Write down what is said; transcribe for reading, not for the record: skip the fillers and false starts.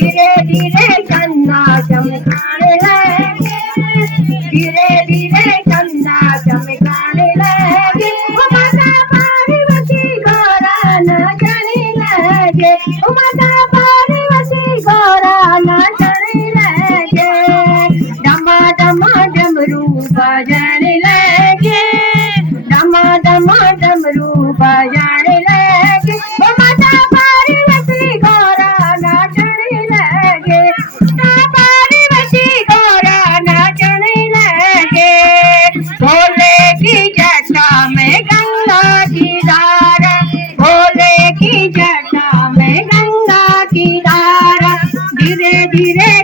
धीरे धीरे चंदा चमकाने लगे, धीरे धीरे चंदा चमकाने लगे। ओ माता पार्वती गौरा नाचने लगे, ओ माता पार्वती गौरा नाचने लगे। डमा डमा डमरू बजाने लगे, डमा डमा डमरू बजाने लगे। ओ माता पार्वती गौरा नाचने लगे, माता पार्वती गौरा नाचने लगे। भोले की जटा में गंगा की धारा, भोले की जटा में गंगा की धारा, धीरे धीरे